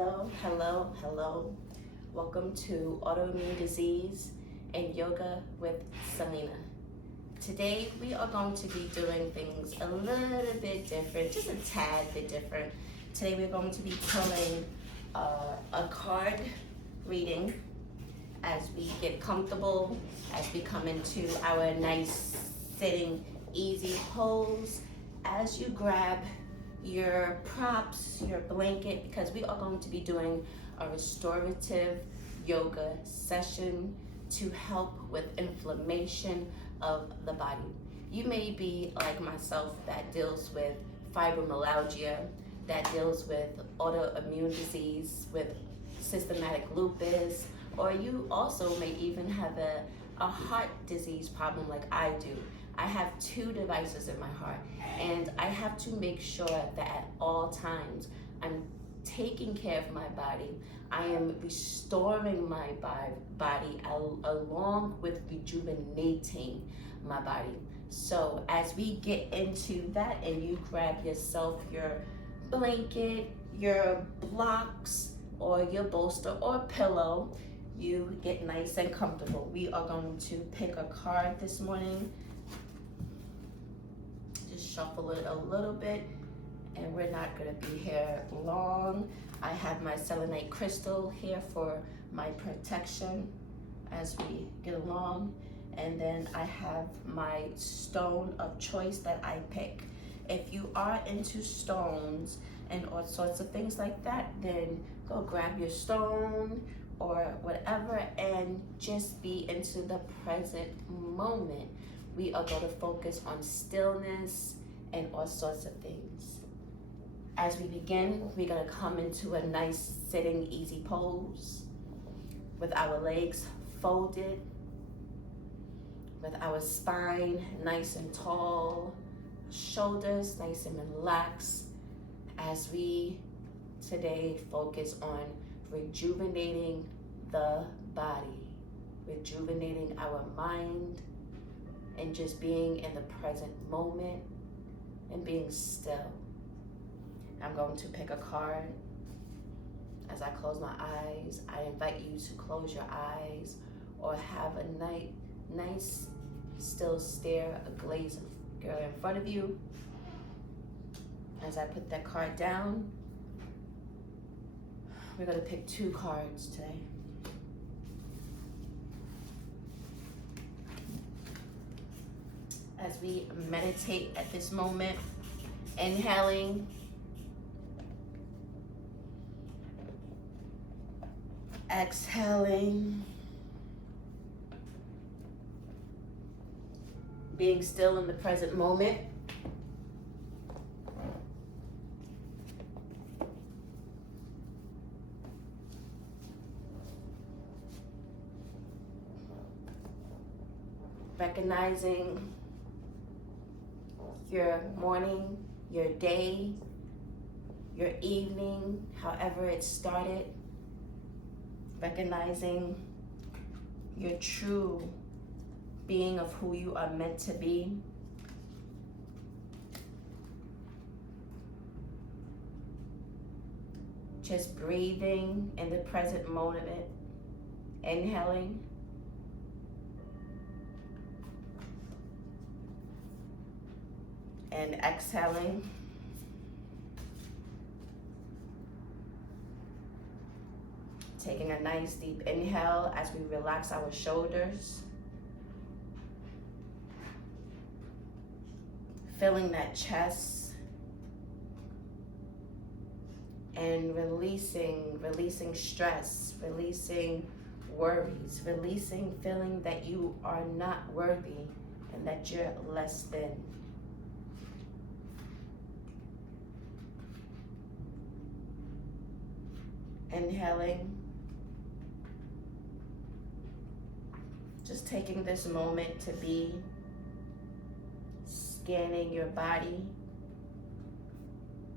Hello. Welcome to Autoimmune Disease and Yoga with Selena. Today we are going to be doing things a little bit different, just a tad bit different. Today we're going to be pulling a card reading as we get comfortable, as we come into our nice sitting easy pose, as you grab your props, your blanket, because we are going to be doing a restorative yoga session to help with inflammation of the body. You may be like myself that deals with fibromyalgia, that deals with autoimmune disease, with systematic lupus, or you also may even have a heart disease problem like I do. I have 2 devices in my heart, and I have to make sure that at all times I'm taking care of my body. I am restoring my body along with rejuvenating my body. So as we get into that and you grab yourself your blanket, your blocks, or your bolster or pillow, you get nice and comfortable. We are going to pick a card this morning. Just shuffle it a little bit, and we're not going to be here long. I have my selenite crystal here for my protection as we get along, and then I have my stone of choice that I pick. If you are into stones and all sorts of things like that, then go grab your stone or whatever and just be into the present moment. We are going to focus on stillness and all sorts of things. As we begin, we're going to come into a nice sitting easy pose with our legs folded, with our spine nice and tall, shoulders nice and relaxed, as we today focus on rejuvenating the body, rejuvenating our mind, and just being in the present moment and being still. I'm going to pick a card. As I close my eyes, I invite you to close your eyes or have a nice still stare, a glaze girl in front of you. As I put that card down, we're going to pick 2 cards today. As we meditate at this moment, inhaling, exhaling, being still in the present moment. Recognizing your morning, your day, your evening, however it started. Recognizing your true being of who you are meant to be. Just breathing in the present moment, inhaling. And exhaling. Taking a nice deep inhale as we relax our shoulders. Filling that chest. And releasing stress, releasing worries, releasing feeling that you are not worthy and that you're less than. Inhaling, just taking this moment to be scanning your body,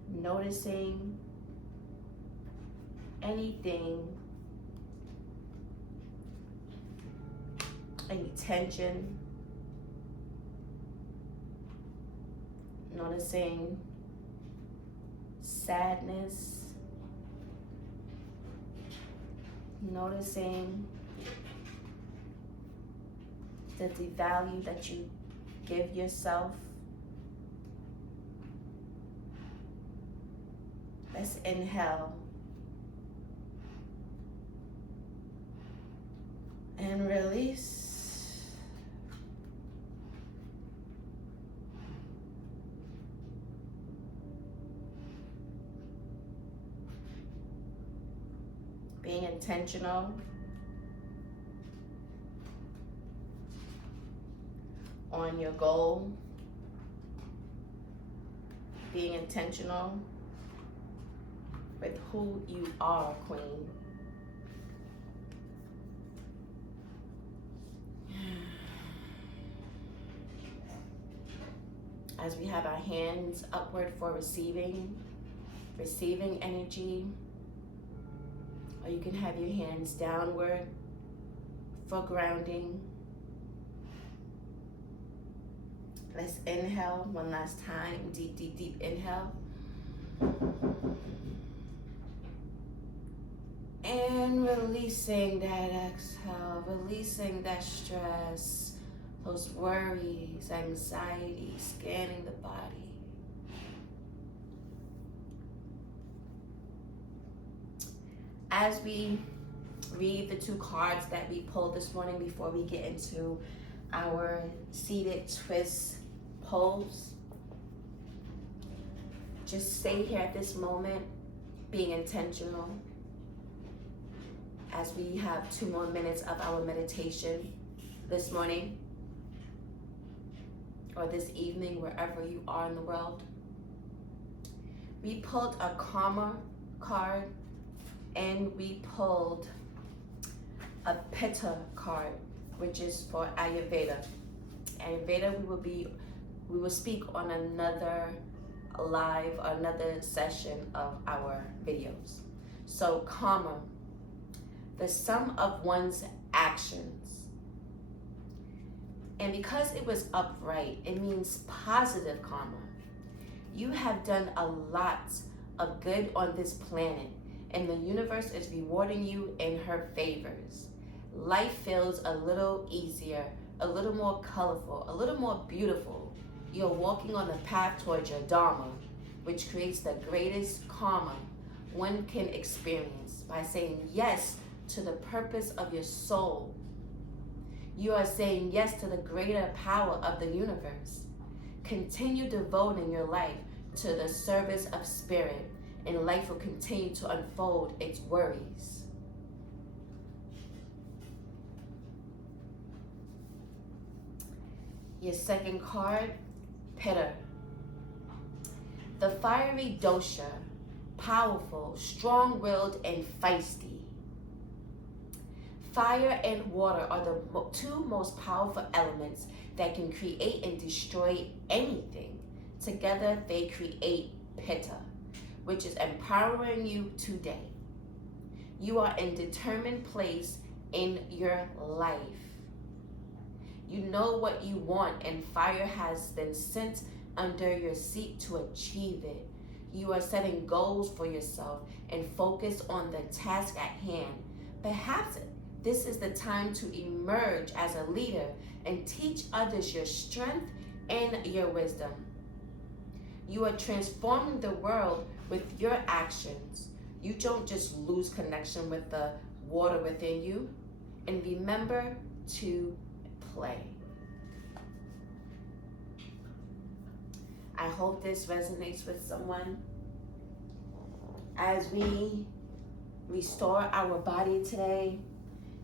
noticing anything, any tension, noticing sadness, Noticing the value that you give yourself. Let's inhale and release. Being intentional on your goal. Being intentional with who you are, Queen. As we have our hands upward for receiving energy, or you can have your hands downward for grounding. Let's inhale one last time. Deep, deep, deep inhale. And releasing that exhale, releasing that stress, those worries, anxiety, scanning the body. As we read the two cards that we pulled this morning before we get into our seated twist pose, just stay here at this moment, being intentional. As we have 2 more minutes of our meditation this morning or this evening, wherever you are in the world. We pulled a karma card and we pulled a pitta card, which is for Ayurveda. Ayurveda, we will speak on another session of our videos. So karma, the sum of one's actions. And because it was upright, it means positive karma. You have done a lot of good on this planet, and the universe is rewarding you in her favors. Life feels a little easier, a little more colorful, a little more beautiful. You're walking on the path towards your dharma, which creates the greatest karma one can experience by saying yes to the purpose of your soul. You are saying yes to the greater power of the universe. Continue devoting your life to the service of spirit, and life will continue to unfold its worries. Your second card, Pitta. The fiery dosha, powerful, strong-willed, and feisty. Fire and water are the two most powerful elements that can create and destroy anything. Together, they create Pitta, which is empowering you today. You are in a determined place in your life. You know what you want, and fire has been sent under your seat to achieve it. You are setting goals for yourself and focus on the task at hand. Perhaps this is the time to emerge as a leader and teach others your strength and your wisdom. You are transforming the world with your actions. You don't just lose connection with the water within you. And remember to play. I hope this resonates with someone. As we restore our body today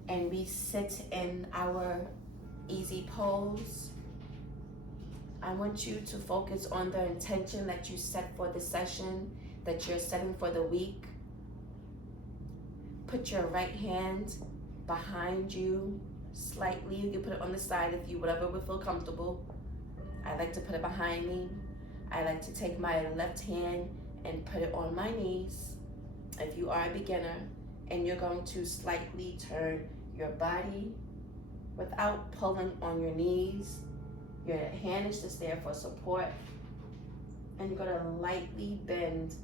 and we sit in our easy pose, I want you to focus on the intention that you set for the session, that you're setting for the week. Put your right hand behind you slightly. You can put it on the side if you, whatever would feel comfortable. I like to put it behind me. I like to take my left hand and put it on my knees. If you are a beginner, and you're going to slightly turn your body without pulling on your knees. Your hand is just there for support. And you're going to lightly bend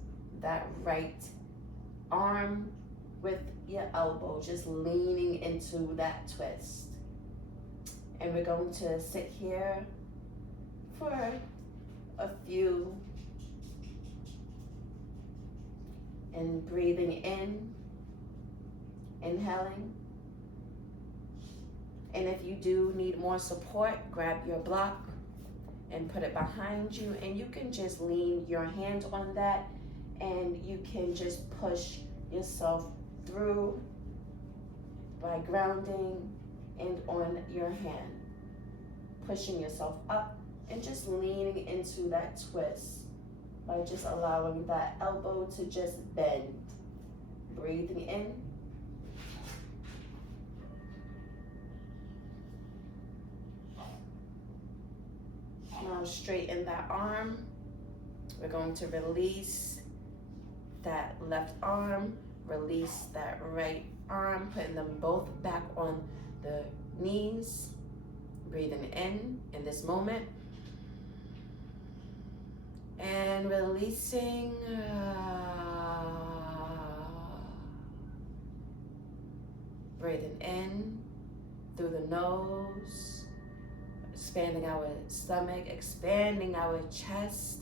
that right arm with your elbow, just leaning into that twist. And we're going to sit here for a few, and breathing in, inhaling. And if you do need more support, grab your block and put it behind you, and you can just lean your hand on that, and you can just push yourself through by grounding and on your hand, pushing yourself up and just leaning into that twist by just allowing that elbow to just bend. Breathing in. Now straighten that arm. We're going to release that left arm, release that right arm, putting them both back on the knees. Breathing in this moment. And releasing. Breathing in through the nose. Expanding our stomach, expanding our chest.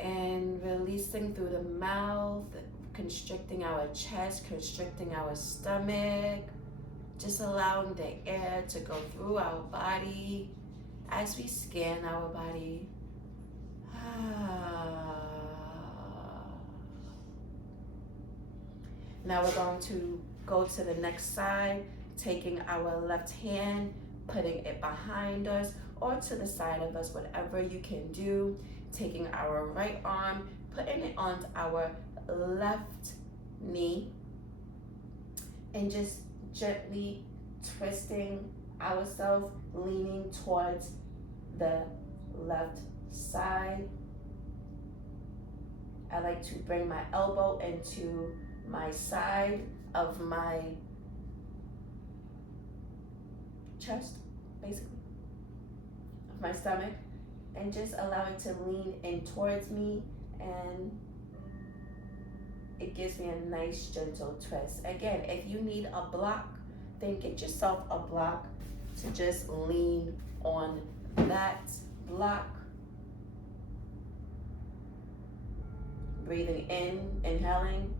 And releasing through the mouth, constricting our chest, constricting our stomach. Just allowing the air to go through our body as we scan our body. Now we're going to go to the next side, taking our left hand, putting it behind us or to the side of us, whatever you can do. Taking our right arm, putting it on our left knee, and just gently twisting ourselves, leaning towards the left side. I like to bring my elbow into my side of my chest, basically, of my stomach, and just allow it to lean in towards me, and it gives me a nice gentle twist. Again, if you need a block, then get yourself a block to just lean on that block. Breathing in, inhaling,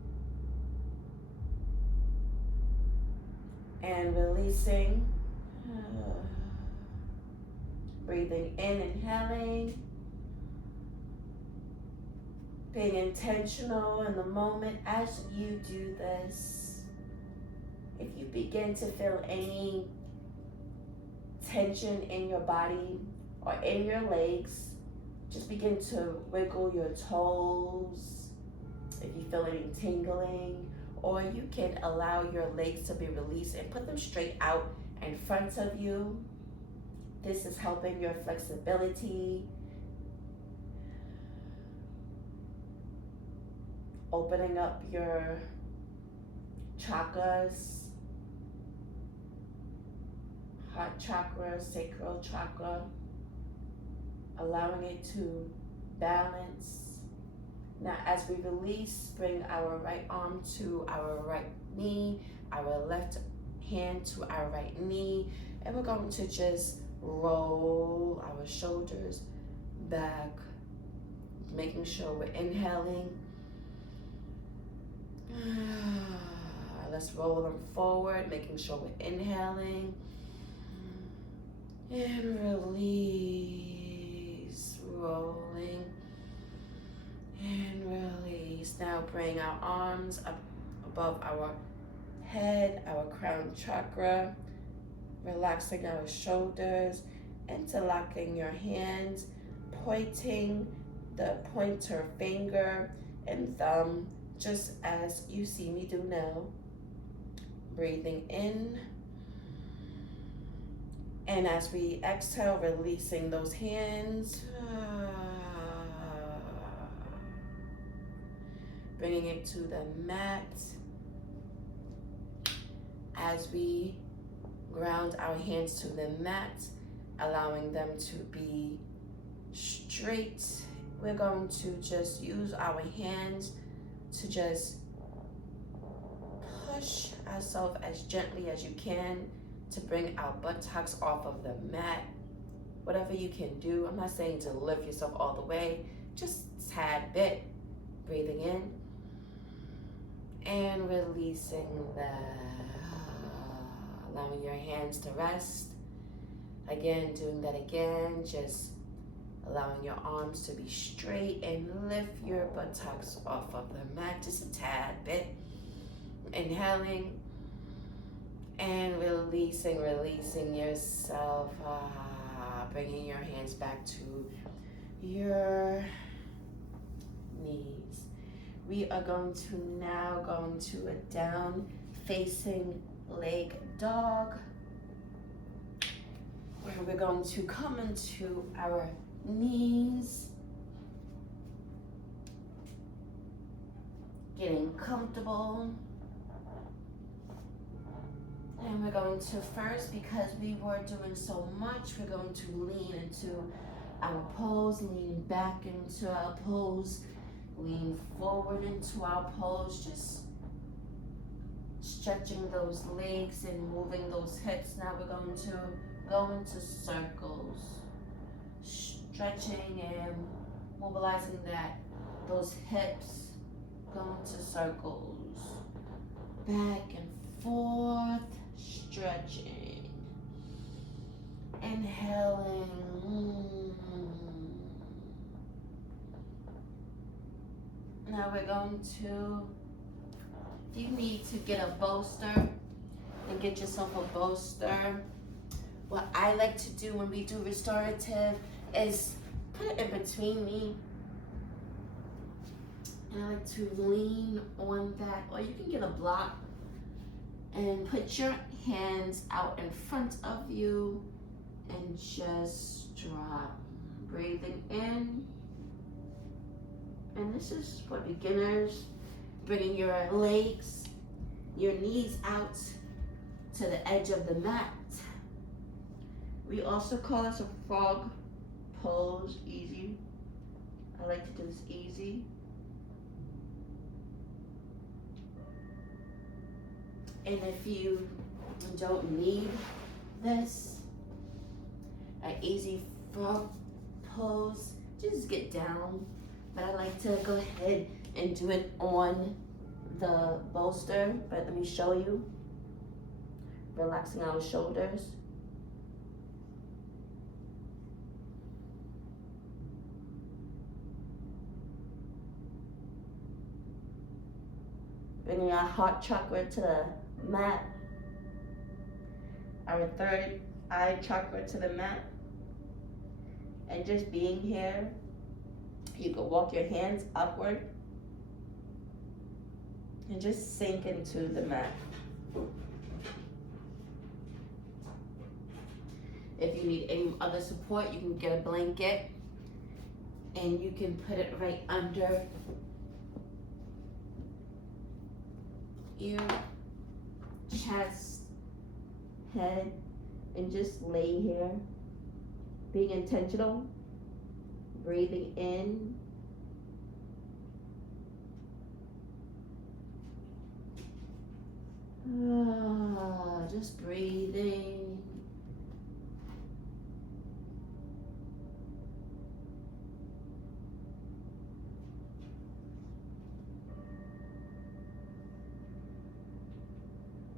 and releasing. Breathing in, inhaling. Being intentional in the moment as you do this. If you begin to feel any tension in your body or in your legs, just begin to wiggle your toes. If you feel any tingling, or you can allow your legs to be released and put them straight out in front of you. This is helping your flexibility, opening up your chakras, heart chakra, sacral chakra, allowing it to balance. Now, as we release, bring our right arm to our right knee, our left hand to our right knee, and we're going to just roll our shoulders back, making sure we're inhaling. Let's roll them forward, making sure we're inhaling. And release, rolling. And release. Now bring our arms up above our head, our crown chakra, relaxing our shoulders, interlocking your hands, pointing the pointer finger and thumb just as you see me do now. Breathing in. And as we exhale, releasing those hands. Bringing it to the mat. As we ground our hands to the mat, allowing them to be straight, we're going to just use our hands to just push ourselves as gently as you can to bring our buttocks off of the mat. Whatever you can do. I'm not saying to lift yourself all the way, just a tad bit. Breathing in and releasing that. Allowing your hands to rest. Again, doing that again, just allowing your arms to be straight and lift your buttocks off of the mat just a tad bit. Inhaling and releasing yourself. Bringing your hands back to your knees. We are going to now go into a down facing leg dog, where we're going to come into our knees, getting comfortable. And we're going to first, because we were doing so much, we're going to lean into our pose, lean back into our pose, lean forward into our pose, just stretching those legs and moving those hips. Now we're going to go into circles, stretching and mobilizing those hips, go into circles, back and forth, stretching, inhaling. Now we're going to, if you need to get a bolster, then get yourself a bolster. What I like to do when we do restorative is put it in between me. And I like to lean on that, or you can get a block and put your hands out in front of you and just drop. Breathing in. And this is for beginners. Bringing your legs, your knees out to the edge of the mat. We also call this a frog pose, easy. I like to do this easy. And if you don't need this, an easy frog pose, just get down. But I like to go ahead and do it on the bolster. But let me show you. Relaxing our shoulders. Bringing our heart chakra to the mat. Our third eye chakra to the mat. And just being here, you can walk your hands upward and just sink into the mat. If you need any other support, you can get a blanket and you can put it right under your chest, head, and just lay here, being intentional, breathing in, just breathing,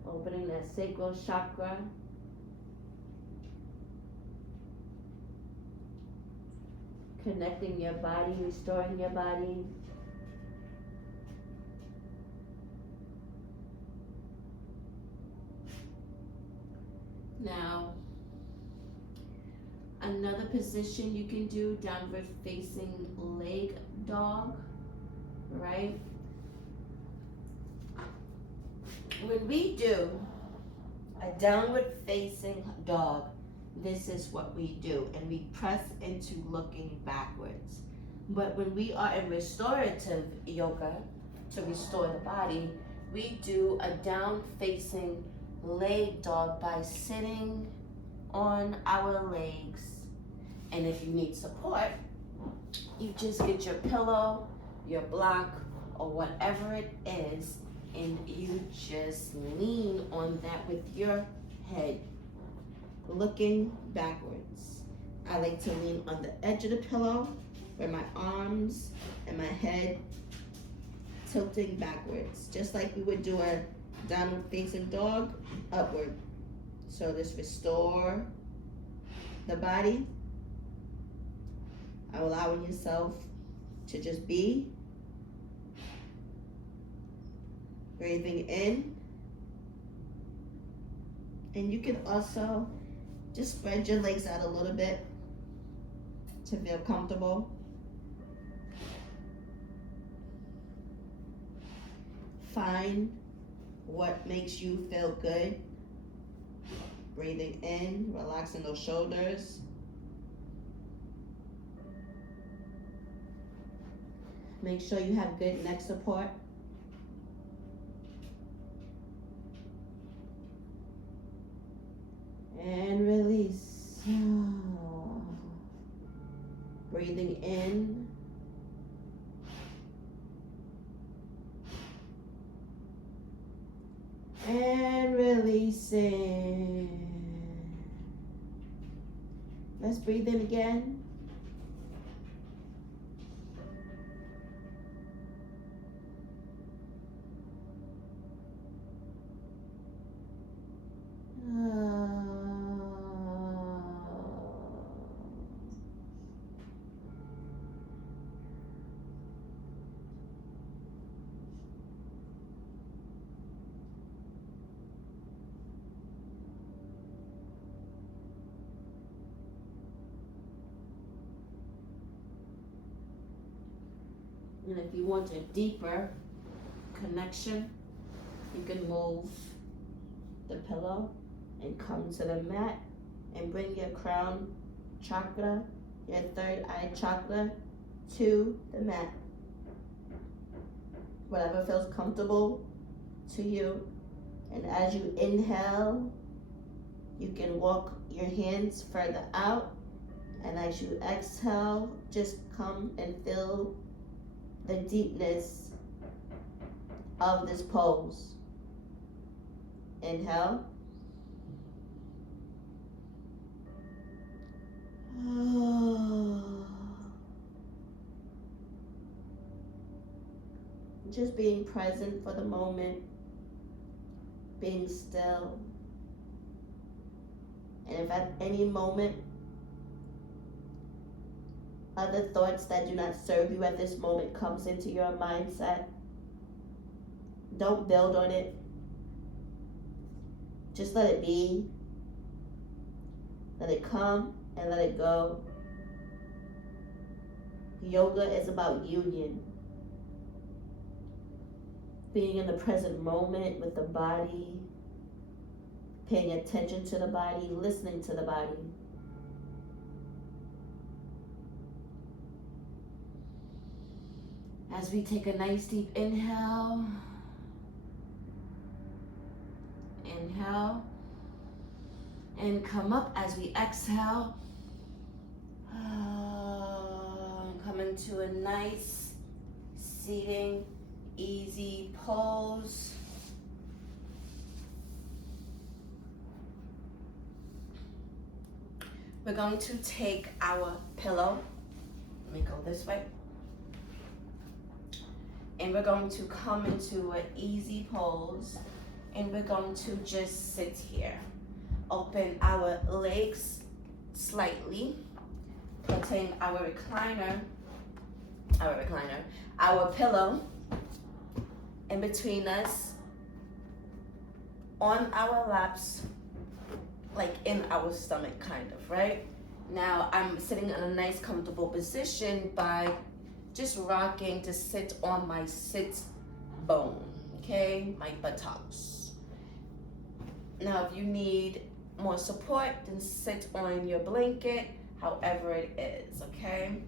opening that sacral chakra, connecting your body, restoring your body. Now, another position you can do, downward facing leg dog, right? When we do a downward facing dog, this is what we do, and we press into looking backwards. But when we are in restorative yoga, to restore the body, we do a down facing leg dog by sitting on our legs. And if you need support, you just get your pillow, your block, or whatever it is, and you just lean on that with your head looking backwards. I like to lean on the edge of the pillow where my arms and my head tilting backwards, just like we would do a downward facing dog, upward. So just restore the body, allowing yourself to just be, breathing in. And you can also just spread your legs out a little bit to feel comfortable. Find what makes you feel good. Breathing in, relaxing those shoulders. Make sure you have good neck support. And release. Breathing in. And releasing. Let's breathe in again. And if you want a deeper connection, you can move the pillow and come to the mat and bring your crown chakra, your third eye chakra, to the mat. Whatever feels comfortable to you. And as you inhale, you can walk your hands further out. And as you exhale, just come and feel the deepness of this pose. Inhale. Just being present for the moment, being still. And if at any moment other thoughts that do not serve you at this moment comes into your mindset, don't build on it. Just let it be. Let it come and let it go. Yoga is about union. Being in the present moment with the body, paying attention to the body, listening to the body. As we take a nice deep inhale, inhale, and come up as we exhale. Come into a nice seating, easy pose. We're going to take our pillow. Let me go this way. And we're going to come into an easy pose, and we're going to just sit here. Open our legs slightly, putting our pillow in between us, on our laps, like in our stomach, kind of, right? Now I'm sitting in a nice comfortable position by just rocking to sit on my sit bone, okay? My buttocks. Now if you need more support, then sit on your blanket, however it is, okay?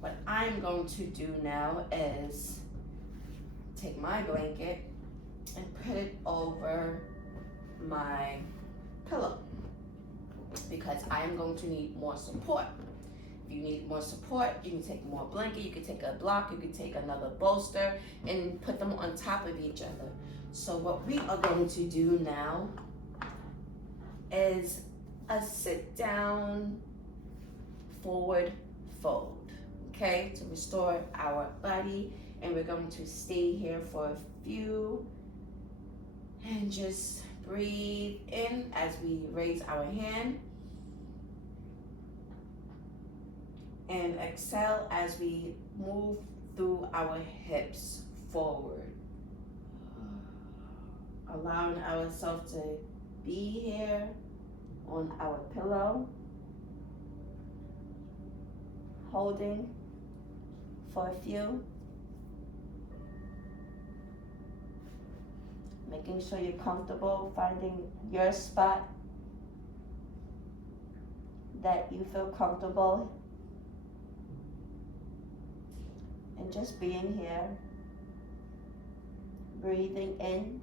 What I'm going to do now is take my blanket and put it over my pillow, because I am going to need more support. If you need more support, you can take more blanket, you can take a block, you can take another bolster and put them on top of each other. So what we are going to do now is a sit down forward fold, okay, to restore our body. And we're going to stay here for a few and just breathe in as we raise our hand and exhale as we move through our hips forward, allowing ourselves to be here on our pillow, holding for a few, making sure you're comfortable, finding your spot that you feel comfortable, and just being here, breathing in,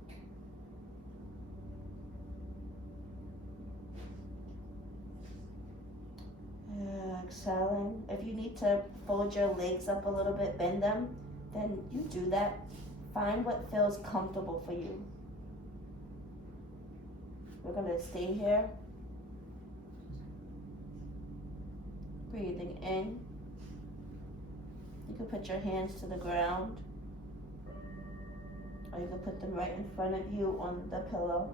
exhaling. If you need to fold your legs up a little bit, bend them, then you do that. Find what feels comfortable for you. We're gonna stay here, breathing in. You can put your hands to the ground, or you can put them right in front of you on the pillow.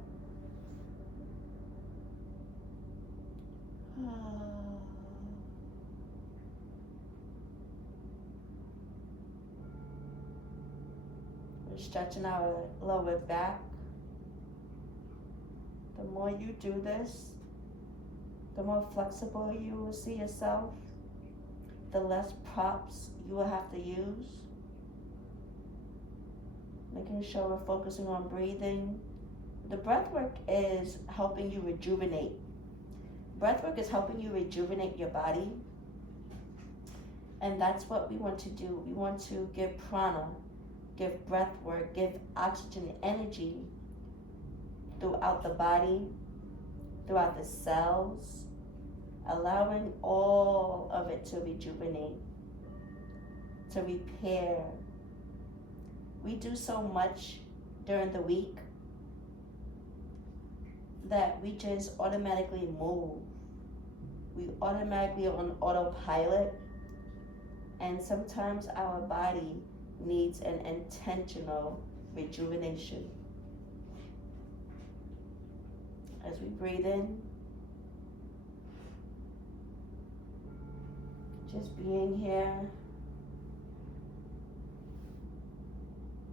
We're stretching our lower back. The more you do this, the more flexible you will see yourself, the less props you will have to use. Making sure we're focusing on breathing. The breath work is helping you rejuvenate. Breath work is helping you rejuvenate your body. And that's what we want to do. We want to give prana, give breath work, give oxygen energy throughout the body, throughout the cells, allowing all of it to rejuvenate, to repair. We do so much during the week that we just automatically move. We automatically are on autopilot, and sometimes our body needs an intentional rejuvenation. As we breathe in, just being here.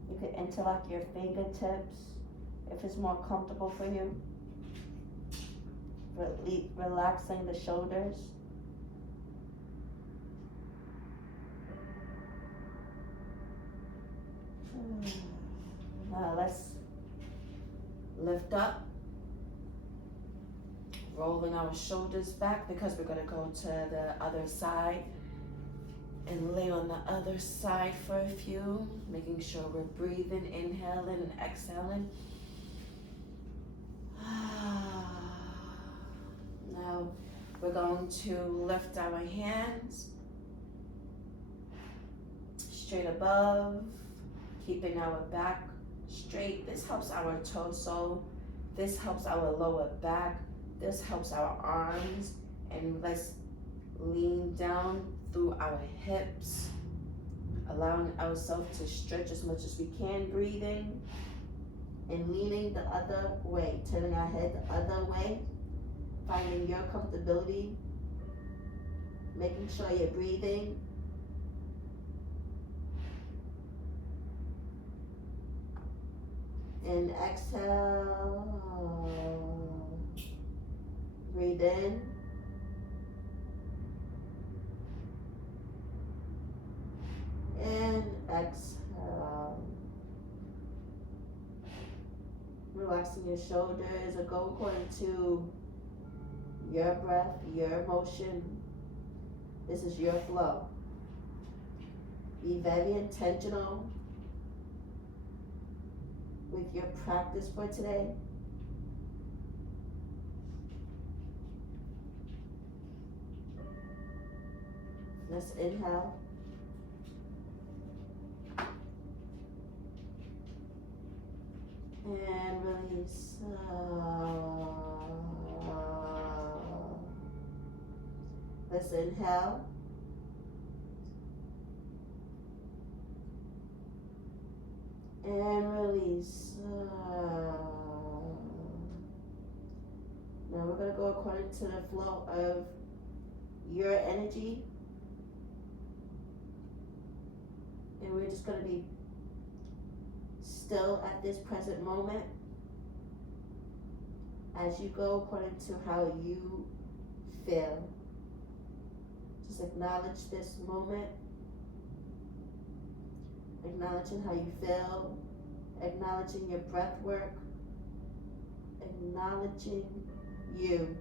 You could interlock your fingertips if it's more comfortable for you. Relaxing the shoulders. Now let's lift up, rolling our shoulders back because we're going to go to the other side and lay on the other side for a few, making sure we're breathing, inhaling and exhaling. Now we're going to lift our hands straight above, keeping our back straight. This helps our torso, this helps our lower back, this helps our arms, and let's lean down through our hips, allowing ourselves to stretch as much as we can, breathing and leaning the other way, turning our head the other way, finding your comfortability, making sure you're breathing. And exhale, breathe in. And exhale. Relaxing your shoulders, or go according to your breath, your motion. This is your flow. Be very intentional with your practice for today. Let's inhale. And release. Let's inhale. And release. Now we're going to go according to the flow of your energy. And we're just going to be still at this present moment as you go according to how you feel. Just acknowledge this moment, acknowledging how you feel, acknowledging your breath work, acknowledging you.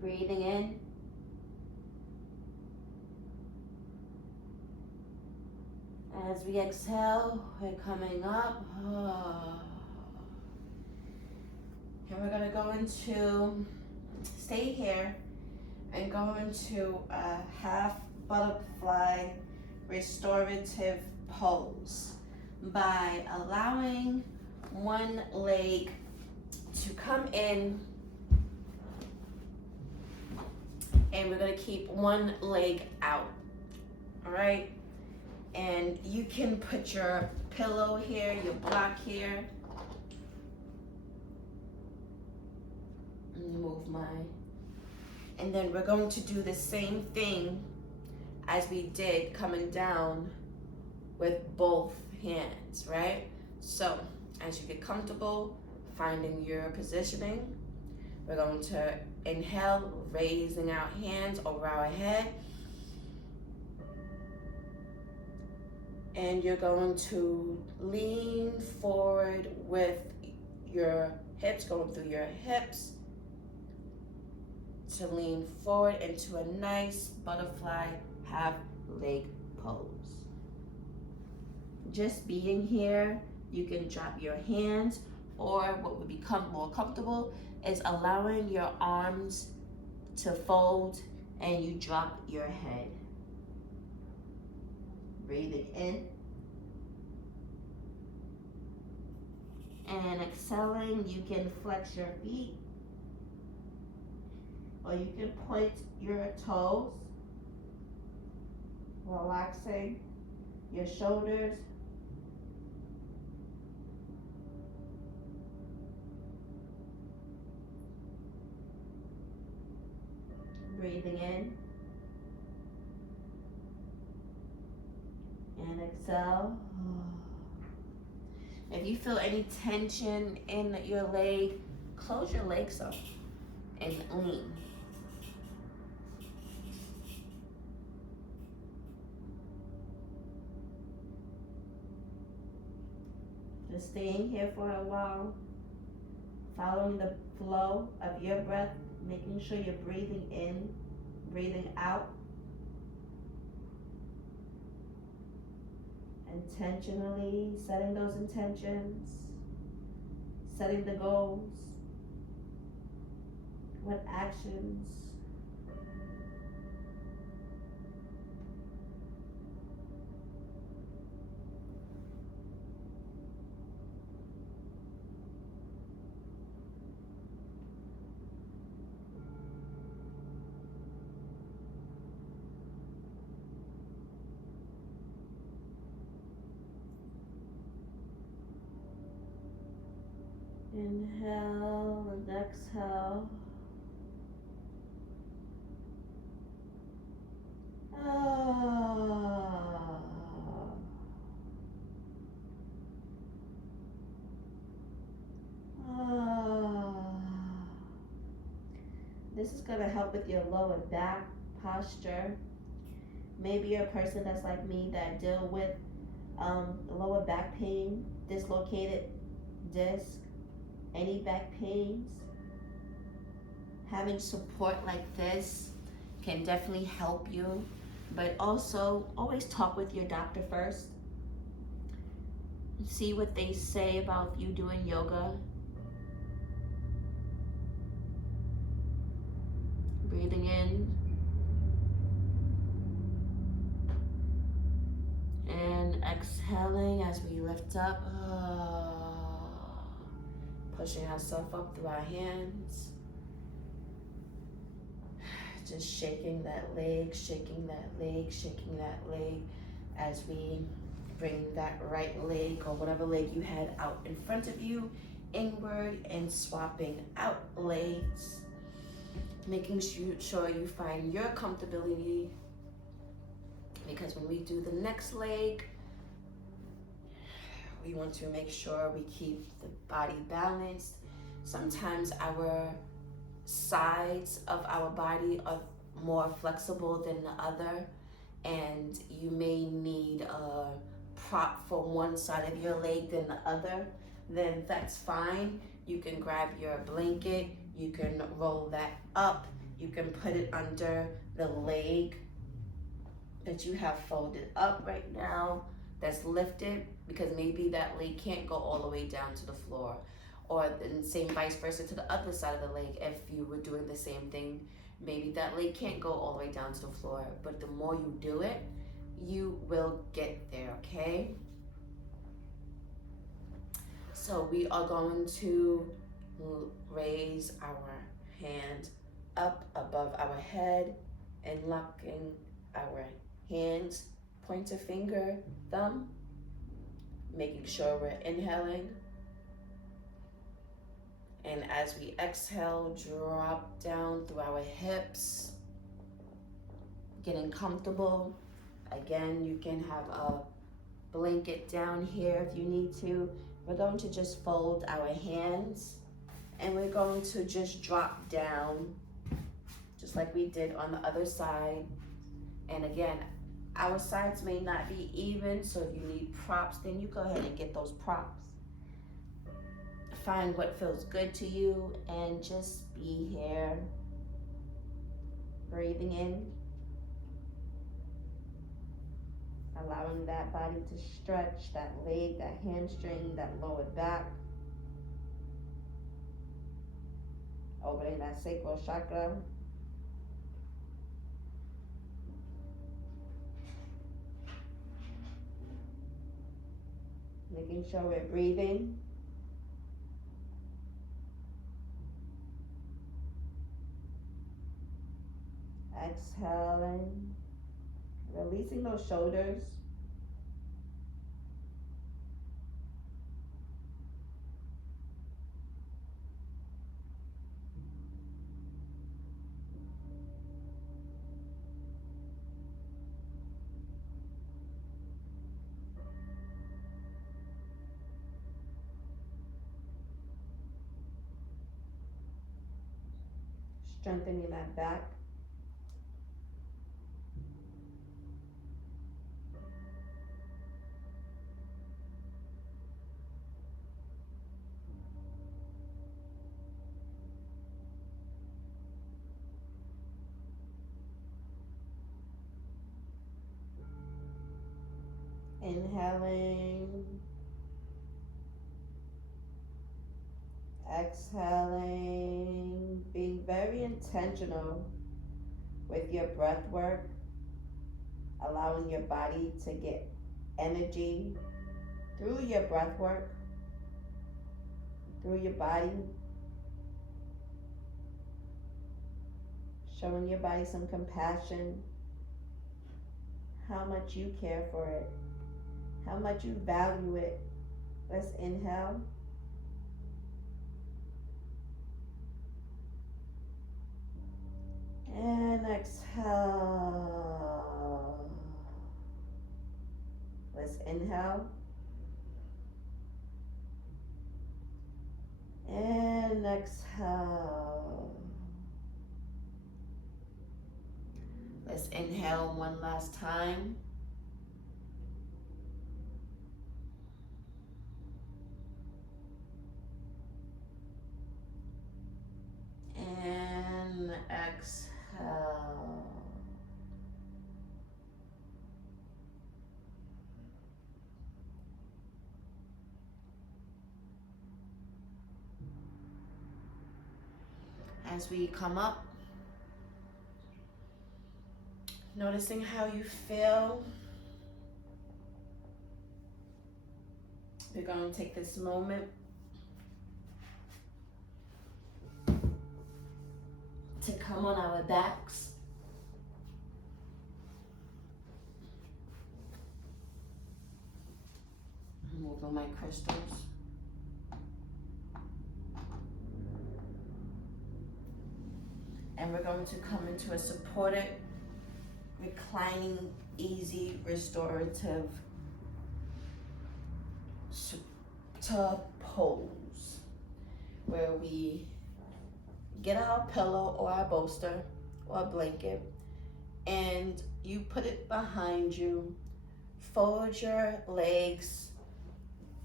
Breathing in. As we exhale, we're coming up. And we're gonna go into, stay here, and go into a half butterfly restorative pose by allowing one leg to come in, and we're gonna keep one leg out, all right? And you can put your pillow here, your block here. Move mine. And then we're going to do the same thing as we did coming down with both hands, right? So as you get comfortable finding your positioning, we're going to inhale, raising our hands over our head. And you're going to lean forward with your hips, going through your hips, to lean forward into a nice butterfly half leg pose. Just being here, you can drop your hands, or what would become more comfortable is allowing your arms to fold and you drop your head. Breathing in. And exhaling, you can flex your feet, or you can point your toes, relaxing your shoulders. Breathing in. And exhale. If you feel any tension in your leg, close your legs up and lean. Just staying here for a while, following the flow of your breath, making sure you're breathing in, breathing out. Intentionally setting those intentions, setting the goals. What actions Inhale and exhale. Ah. Ah. This is going to help with your lower back posture. Maybe you're a person that's like me that deal with lower back pain, dislocated disc, any back pains. Having support like this can definitely help you, but also always talk with your doctor first. See what they say about you doing yoga. Breathing in and exhaling as we lift up. Pushing ourselves up through our hands. Just shaking that leg, shaking that leg, shaking that leg as we bring that right leg or whatever leg you had out in front of you inward and swapping out legs. Making sure you find your comfortability, because when we do the next leg, we want to make sure we keep the body balanced. Sometimes our sides of our body are more flexible than the other, and you may need a prop for one side of your leg than the other. Then that's fine. You can grab your blanket, you can roll that up, you can put it under the leg that you have folded up right now, that's lifted, because maybe that leg can't go all the way down to the floor, or the same vice versa to the other side of the leg. If you were doing the same thing, maybe that leg can't go all the way down to the floor, but the more you do it, you will get there, okay? So we are going to raise our hand up above our head and locking our hands, pointer finger, thumb, making sure we're inhaling. And as we exhale, drop down through our hips, getting comfortable. Again, you can have a blanket down here if you need to. We're going to just fold our hands and we're going to just drop down just like we did on the other side. And again, our sides may not be even, so if you need props, then you go ahead and get those props. Find what feels good to you and just be here. Breathing in, allowing that body to stretch, that leg, that hamstring, that lower back. Opening that sacral chakra. Making sure we're breathing. Exhaling, releasing those shoulders. Strengthening that back. Inhaling, exhaling, being very intentional with your breath work, allowing your body to get energy through your breath work, through your body, showing your body some compassion, how much you care for it, how much you value it. Let's inhale. And exhale. Let's inhale. And exhale. Let's inhale one last time. And exhale. As we come up, noticing how you feel. We're going to take this moment to come on our backs. Moving my crystals. And we're going to come into a supported, reclining, easy, restorative pose, where we get our pillow or our bolster or a blanket and you put it behind you, fold your legs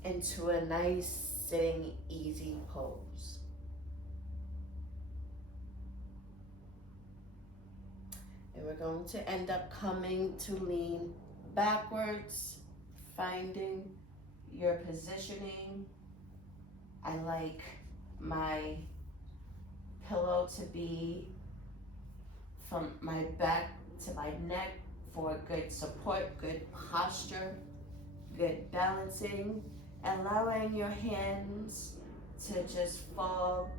into a nice sitting easy pose. And we're going to end up coming to lean backwards, finding your positioning. I like my pillow to be from my back to my neck for good support, good posture, good balancing, allowing your hands to just fall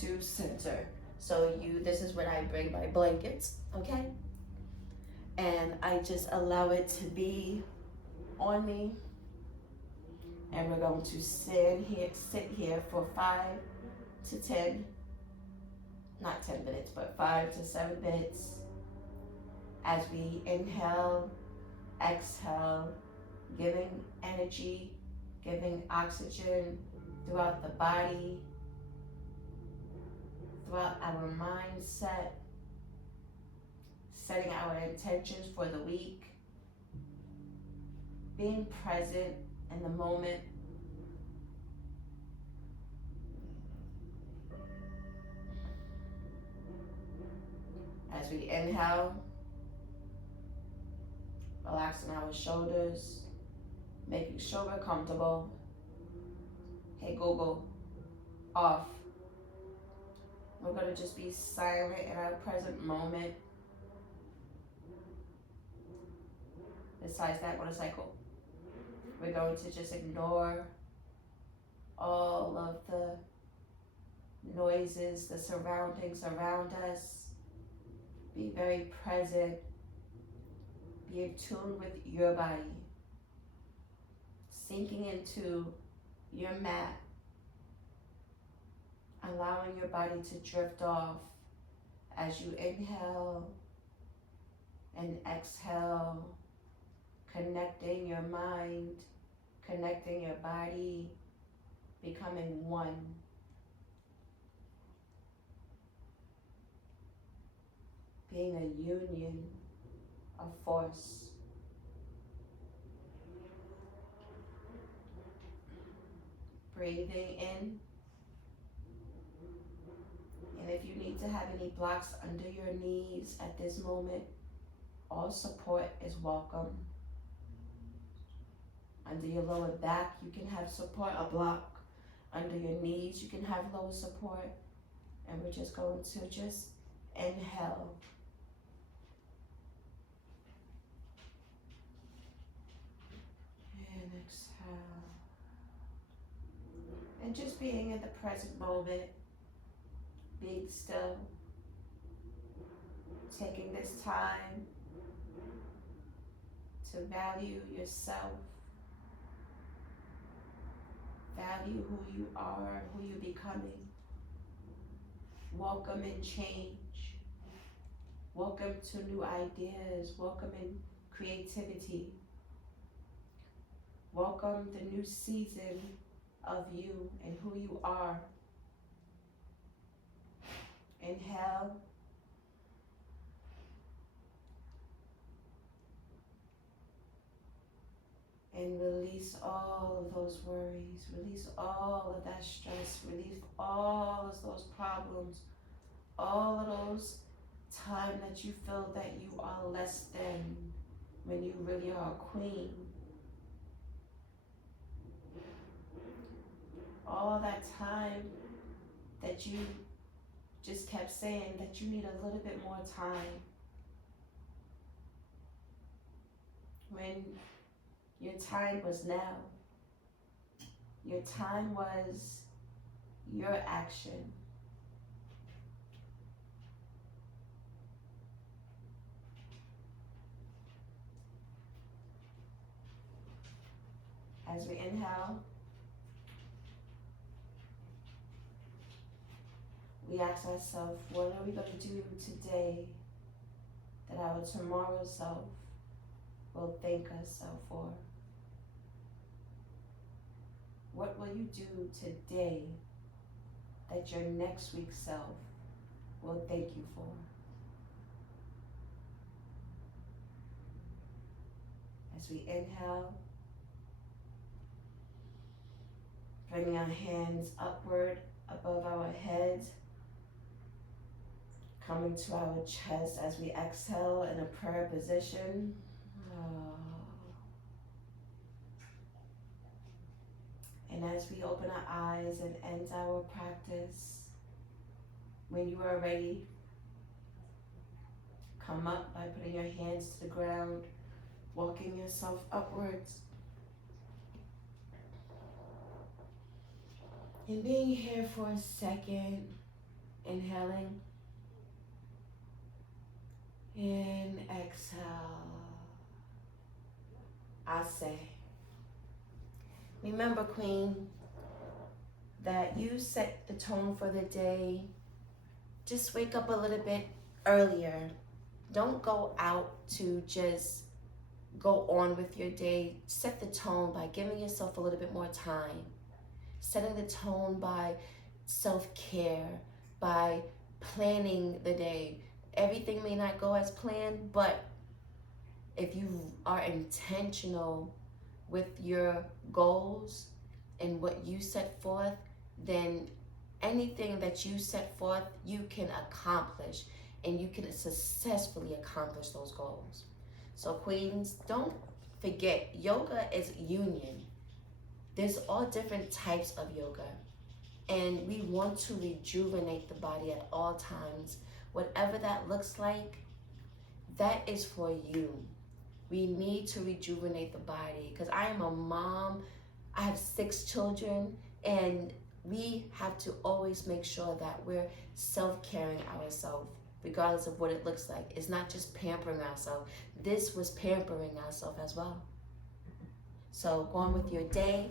to center. So this is when I bring my blankets, okay? And I just allow it to be on me. And we're going to sit here for 5 to 10, not 10 minutes, but 5 to 7 minutes as we inhale, exhale, giving energy, giving oxygen throughout the body, throughout our mindset, setting our intentions for the week, being present in the moment. As we inhale, relaxing our shoulders, making sure we're comfortable. Hey Google, off. We're gonna just be silent in our present moment. Besides that motorcycle, we're going to just ignore all of the noises, the surroundings around us. Be very present. Be in tune with your body. Sinking into your mat. Allowing your body to drift off as you inhale and exhale. Connecting your mind, connecting your body, becoming one. Being a union, a force. Breathing in. And if you need to have any blocks under your knees at this moment, all support is welcome. Under your lower back, you can have support, a block. Under your knees, you can have lower support. And we're just going to just inhale. And exhale. And just being in the present moment, being still, taking this time to value yourself, value who you are, who you're becoming, welcome in change, Welcome to new ideas. Welcome in creativity. Welcome the new season of you and who you are. Inhale. And release all of those worries. Release all of that stress. Release all of those problems. All of those time that you feel that you are less than when you really are a queen. All that time that you just kept saying that you need a little bit more time. When your time was now. Your time was your action. As we inhale, we ask ourselves, what are we going to do today that our tomorrow self will thank us for? What will you do today that your next week's self will thank you for? As we inhale, bringing our hands upward above our heads, coming to our chest as we exhale in a prayer position. And as we open our eyes and end our practice, when you are ready, come up by putting your hands to the ground, walking yourself upwards, and being here for a second, inhaling, and exhale. I say, remember, Queen, that you set the tone for the day. Just wake up a little bit earlier. Don't go out to just go on with your day. Set the tone by giving yourself a little bit more time. Setting the tone by self-care, by planning the day. Everything may not go as planned, but if you are intentional with your goals and what you set forth, then anything that you set forth, you can accomplish, and you can successfully accomplish those goals. So queens, don't forget, yoga is union. There's all different types of yoga, and we want to rejuvenate the body at all times. Whatever that looks like, that is for you. We need to rejuvenate the body, because I am a mom. I have 6 children, and we have to always make sure that we're self-caring ourselves, regardless of what it looks like. It's not just pampering ourselves. This was pampering ourselves as well. So go on with your day.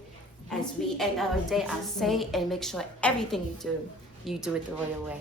As we end our day, I say, and make sure everything you do it the royal way.